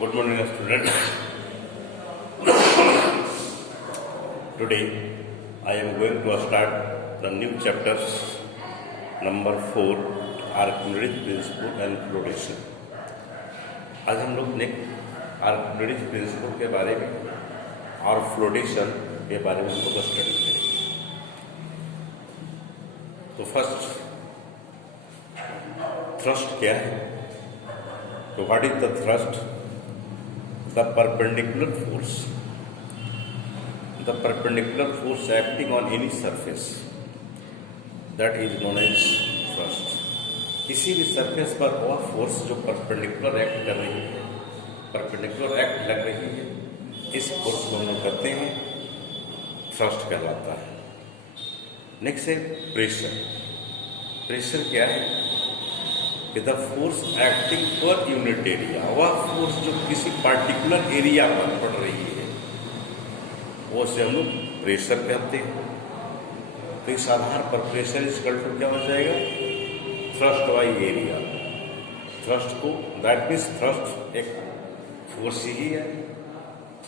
Good morning, student. Today, I am going to start the new chapter number 4, Archimedes principle and flotation. आज हम लोग ने Archimedes principal के बारे में और फ्लोटेशन के बारे में हम लोग स्टडी करेंगे। तो फर्स्ट, थ्रस्ट क्या है? तो what is the thrust? The perpendicular force. The perpendicular force acting on any surface, that is known as thrust. किसी भी सरफेस पर वह फोर्स जो परपेंडिकुलर एक्ट कर रही है, परपेंडिकुलर एक्ट लग रही है, इस फोर्स को हम लोग कहते हैं थ्रस्ट कहलाता है। नेक्स्ट है प्रेशर। प्रेशर क्या है? कि the force acting per unit area, वह फोर्स जो किसी पार्टिकुलर एरिया पर पड़ रही है वो से हम लोग प्रेशर कहते हैं। तो इस आधार पर प्रेशर इज इक्वल टू क्या हो जाएगा? Thrust by area. थ्रस्ट को, दैट मीन्स थ्रस्ट एक फोर्स ही है,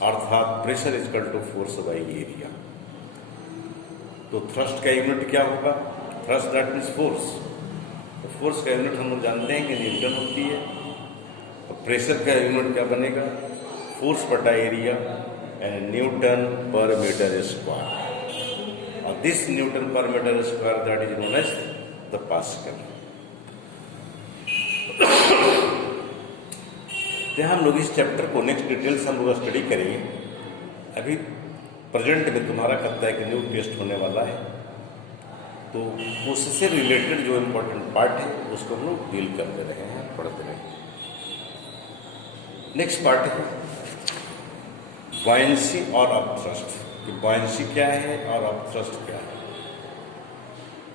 अर्थात pressure is equal to force by area. तो थ्रस्ट का यूनिट क्या होगा? Thrust that means force. तो फोर्स का यूनिट हम लोग जानते हैं कि न्यूटन होती है। तो प्रेशर का यूनिट क्या बनेगा? फोर्स बटा area and Newton per metre square. और this Newton per metre square that is known as the pascal. तो हम लोग इस चैप्टर को नेक्स्ट डिटेल्स हम लोग स्टडी करेंगे। अभी प्रेजेंट में तुम्हारा कहता है कि न्यू टेस्ट होने वाला है, तो उससे रिलेटेड जो इम्पोर्टेंट पार्ट है उसको हम लोग डील करते रहे हैं, पढ़ते रहे। नेक्स्ट पार्ट है बॉयंसी और अपथ्रस्ट। कि बॉयंसी क्या है और अपथ्रस्ट क्या है?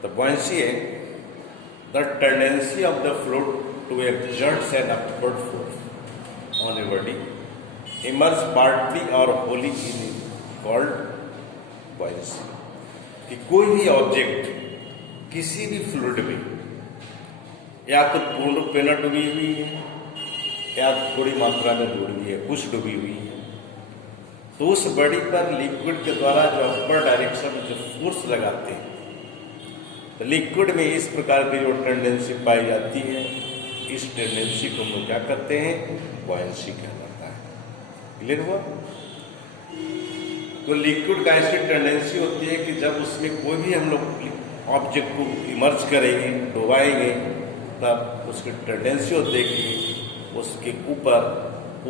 द बॉयंसी है the tendency of the fluid to exert an upward force on a body immerse partly और होली इन कॉल्ड बॉयंसी। कि कोई भी ऑब्जेक्ट किसी भी फ्लूइड में या तो पूर्ण रूप में डूबी हुई है या थोड़ी मात्रा में डूबी है, कुछ डूबी हुई है, तो उस बॉडी पर लिक्विड के द्वारा जो अपर डायरेक्शन में जो फोर्स लगाते हैं, तो लिक्विड में इस प्रकार की जो टेंडेंसी पाई जाती है, इस टेंडेंसी को हम लोग क्या करते हैं? बॉयंसी कहलाता है। क्लियर हुआ? तो लिक्विड का ऐसी टेंडेंसी होती है कि जब उसमें कोई भी हम लोग ऑब्जेक्ट को इमर्ज करेंगे, डुबाएंगे, तब उसकी टेंडेंसी होती है कि उसके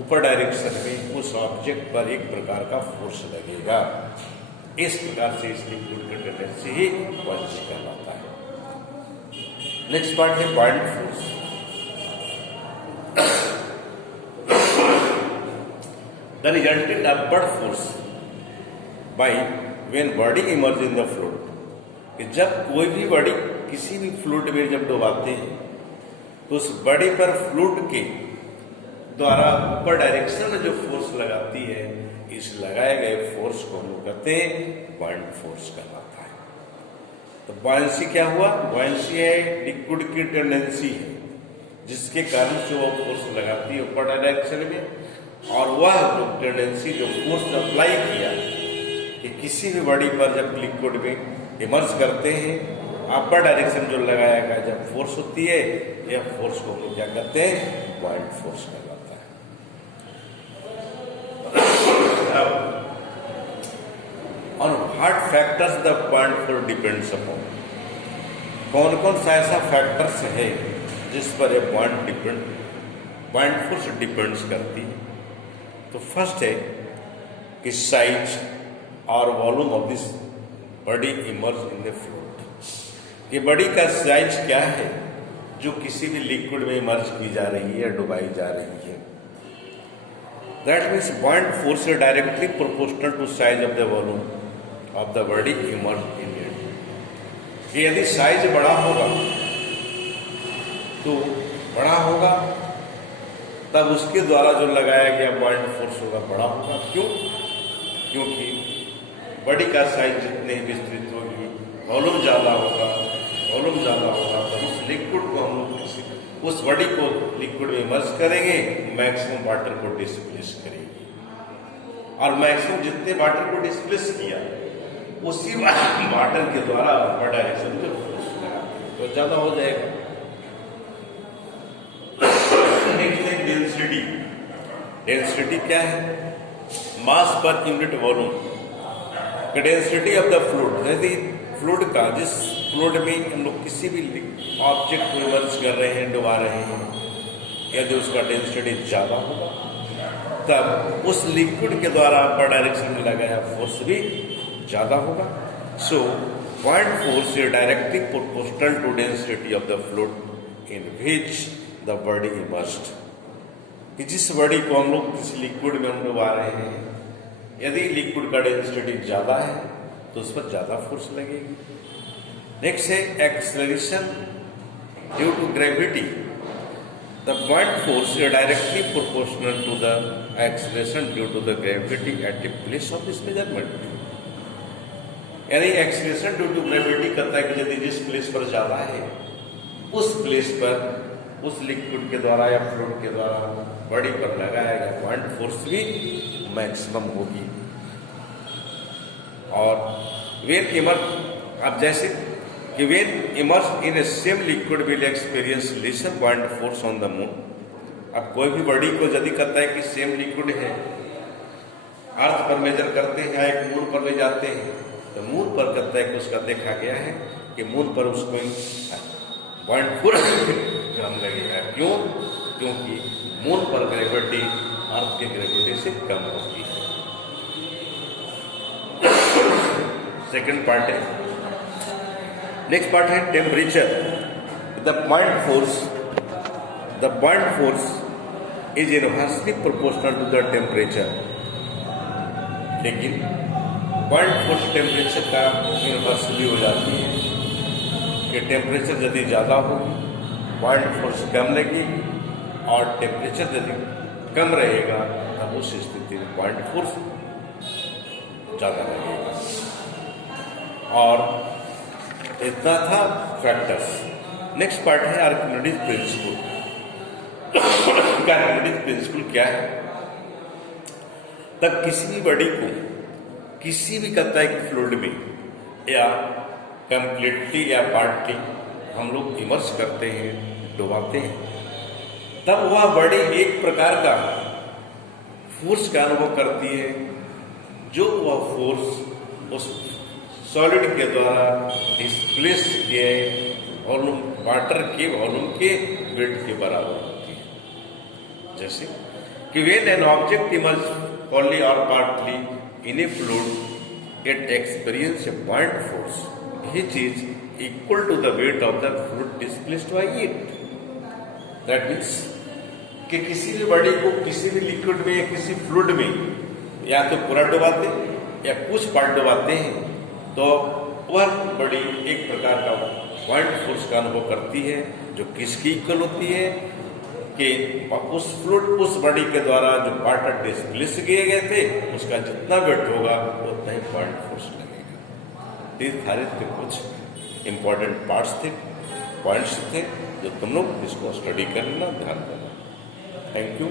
ऊपर डायरेक्शन में उस ऑब्जेक्ट पर एक प्रकार का फोर्स लगेगा। इस प्रकार से इस लिक्विड की टेंडेंसी ही बॉयंसी कहलाता है। नेक्स्ट पार्ट है buoyant force. The resultant upward force by when body immerse in the fluid. कि जब कोई भी बॉडी किसी भी फ्लूइड में जब डुबाते हैं, तो उस बॉडी पर फ्लूइड के द्वारा ऊपर डायरेक्शन में जो फोर्स लगाती है, इस लगाए गए फोर्स को हम कहते हैं बॉयंट फोर्स कहलाता है। तो बॉयंसी क्या हुआ? बॉयंसी है लिक्विड की टेंडेंसी है जिसके कारण से वो फोर्स लगाती है ऊपर डायरेक्शन में, और वह जो टेंडेंसी जो फोर्स अप्लाई किया कि किसी भी बॉडी पर जब लिक्विड में इमर्ज करते हैं, अपर डायरेक्शन जो लगाया गया जब फोर्स होती है, यह फोर्स को हम लोग क्या कहते हैं? बॉयंट फोर्स कहलाता है। On what factors the buoyant force depends upon. कौन कौन सा ऐसा फैक्टर्स है जिस पर यह बॉयंट फोर्स डिपेंड्स करती है? तो फर्स्ट है कि साइज और volume of this body immerse in the fluid. ये बॉडी का साइज क्या है जो किसी भी लिक्विड में इमर्ज की जा रही है, डुबाई जा रही है। That means buoyant force is directly proportional to size of the volume of the body immerse in it. यदि साइज बड़ा होगा तो बड़ा होगा, तब उसके द्वारा जो लगाया गया बॉयंट फोर्स होगा बड़ा होगा। क्यों? क्योंकि बॉडी का साइज जितने ही विस्तृत होगी, वॉल्यूम ज़्यादा होगा, तो उस लिक्विड को हम लोग उस बॉडी को लिक्विड में इमर्स करेंगे, मैक्सिमम वाटर को डिस्प्लेस करेंगे और मैक्सिमम जितने वाटर को डिस्प्लेस किया उसी वाटर के द्वारा अपर डायरेक्शन में फोर्स लगाते हैं तो ज्यादा हो जाएगा। नेक्स्ट है डेंसिटी। डेंसिटी क्या है? Mass per unit volume. Density of the fluid, यदि फ्लूइड का, जिस फ्लूइड में हम लोग किसी भी ऑब्जेक्ट को इमर्स कर रहे हैं, डुबा रहे हैं, यदि उसका डेंसिटी ज्यादा होगा तब उस लिक्विड के द्वारा अपर डायरेक्शन में लगाया फोर्स भी ज्यादा होगा। So buoyant force is directly proportional to density of the fluid in which the body immersed. कि जिस बॉडी को हम लोग किसी लिक्विड में हम डुबा रहे हैं, यदि लिक्विड का डेंसिटी ज्यादा है तो उस पर ज्यादा फोर्स लगेगी। नेक्स्ट है acceleration due to gravity. The buoyant force is directly proportional to the acceleration due to the gravity at the place of this measurement. यानी एक्सेलरेशन ड्यू टू ग्रेविटी कहता है कि यदि जिस प्लेस पर ज्यादा है उस प्लेस पर उस लिक्विड के द्वारा या फ्लूइड के द्वारा बॉडी पर लगाया गया पॉइंट फोर्स भी मैक्सिमम होगी। और वेन इमर्स, अब जैसे कि when immerse in a same liquid will experience lesser buoyant force on the moon. अब कोई भी बॉडी को यदि कहता है कि सेम लिक्विड है, अर्थ पर मेजर करते हैं, एक मून पर ले जाते हैं, तो मून पर कहता है कि उसका देखा गया है कि मून पर उसको पॉइंट फोर्स कम लगेगा। क्यों? क्योंकि मून पर ग्रेविटी अर्थ की ग्रेविटी से कम होती है। सेकंड पार्ट है, नेक्स्ट पार्ट है temperature. The buoyant force is inversely proportional to the temperature. लेकिन पॉइंट फोर्स टेम्परेचर का इनवर्सली हो जाती है कि टेम्परेचर यदि ज़्यादा हो पॉइंट फोर्स कम लगेगी और टेम्परेचर यदि कम रहेगा तब उस स्थिति में पॉइंट फोर्स ज़्यादा लगेगा। और इतना था फैक्टर्स। नेक्स्ट पार्ट है आर्किमिडीज प्रिंसिपल। आर्किमिडीज प्रिंसिपल क्या है? तब किसी भी बॉडी को किसी भी कहता है कि फ्लूइड में या कंप्लीटली या पार्टली हम लोग इमर्स करते हैं, डुबाते हैं, तब वह बॉडी एक प्रकार का फोर्स का अनुभव करती है, जो वह फोर्स उस सॉलिड के द्वारा डिस्प्लेस किए वॉल्यूम, वाटर के वॉल्यूम के वेट के बराबर होती है। जैसे कि when an object immerse wholly or partly in a fluid, it experiences a point force which is equal to the weight of the fluid displaced by it. That means कि किसी भी बॉडी को किसी भी लिक्विड में या किसी fluid में या तो पूरा डुबाते या कुछ पार्ट डुबाते हैं तो वह बॉडी एक प्रकार का पॉइंट फोर्स का अनुभव करती है, जो किसकी इक्वल होती है कि उस फ्लूइड, उस बॉडी के द्वारा जो पार्ट डिस्प्लेस किए गए थे उसका जितना वेट होगा उतना ही पॉइंट फोर्स लगेगा। ये सारे कुछ इंपॉर्टेंट पार्ट्स थे, पॉइंट्स थे, जो तुम लोग इसको स्टडी करना, ध्यान देना। Thank you.